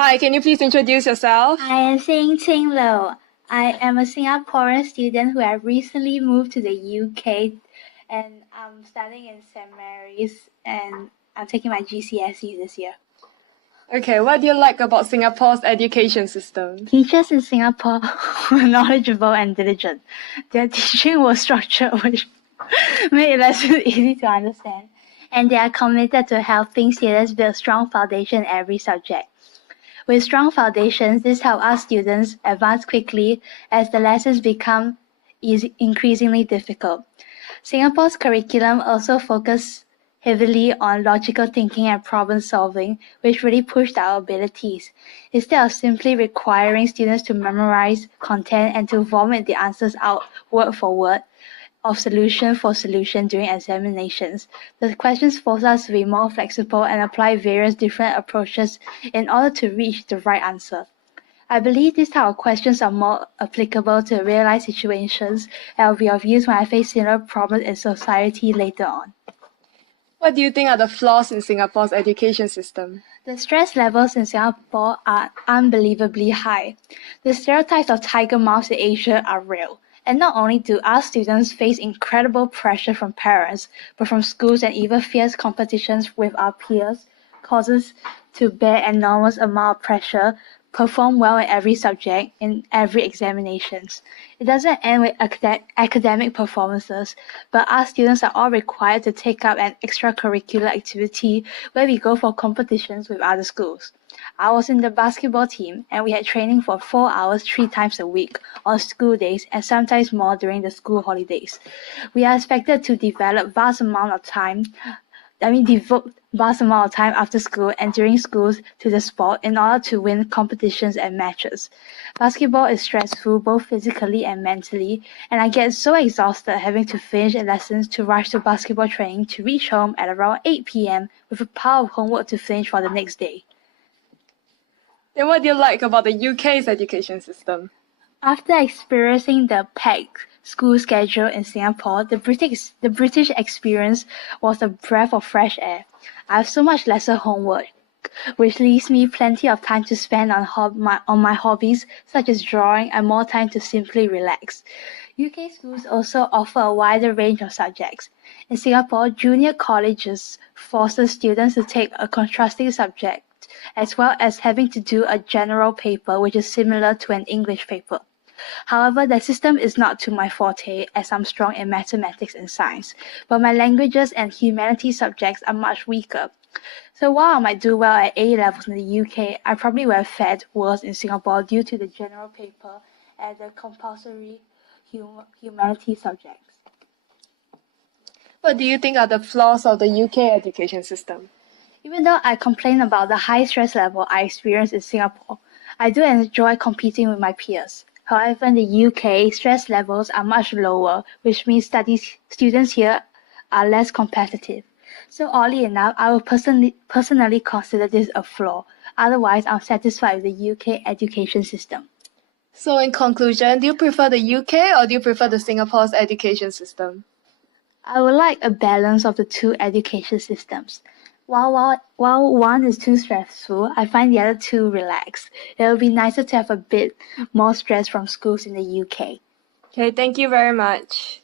Hi, can you please introduce yourself? I am Sing Ting Lo. I am a Singaporean student who have recently moved to the UK and I'm studying in St. Mary's and I'm taking my GCSE this year. Okay, what do you like about Singapore's education system? Teachers in Singapore were knowledgeable and diligent. Their teaching was structured, which made lessons easy to understand. And they are committed to helping students build a strong foundation in every subject. With strong foundations, this helps our students advance quickly as the lessons become increasingly difficult. Singapore's curriculum also focuses heavily on logical thinking and problem solving, which really pushed our abilities. Instead of simply requiring students to memorize content and to vomit the answers out word for word, of solution for solution during examinations. The questions force us to be more flexible and apply various different approaches in order to reach the right answer. I believe these type of questions are more applicable to real-life situations and will be of use when I face similar problems in society later on. What do you think are the flaws in Singapore's education system? The stress levels in Singapore are unbelievably high. The stereotypes of tiger moms in Asia are real. And not only do our students face incredible pressure from parents, but from schools and even fierce competitions with our peers, causes to bear enormous amount of pressure, perform well in every subject, in every examinations. It doesn't end with academic performances, but our students are all required to take up an extracurricular activity where we go for competitions with other schools. I was in the basketball team and we had training for 4 hours 3 times a week on school days and sometimes more during the school holidays. We are expected to devote vast amount of time after school and during schools to the sport in order to win competitions and matches. Basketball is stressful both physically and mentally, and I get so exhausted having to finish lessons to rush to basketball training to reach home at around 8 p.m. with a pile of homework to finish for the next day. Then what do you like about the UK's education system? After experiencing the packed school schedule in Singapore, the British experience was a breath of fresh air. I have so much lesser homework, which leaves me plenty of time to spend on my hobbies such as drawing and more time to simply relax. UK schools also offer a wider range of subjects. In Singapore, junior colleges forces students to take a contrasting subject as well as having to do a general paper which is similar to an English paper. However, the system is not to my forte as I'm strong in mathematics and science, but my languages and humanities subjects are much weaker. So while I might do well at A levels in the UK, I probably would have fared worse in Singapore due to the general paper and the compulsory humanities subjects. What do you think are the flaws of the UK education system? Even though I complain about the high stress level I experience in Singapore, I do enjoy competing with my peers. However, in the UK, stress levels are much lower, which means students here are less competitive. So oddly enough, I will personally consider this a flaw. Otherwise, I'm satisfied with the UK education system. So in conclusion, do you prefer the UK or do you prefer the Singapore's education system? I would like a balance of the two education systems. While one is too stressful, I find the other two relaxed. It would be nicer to have a bit more stress from schools in the UK. Okay, thank you very much.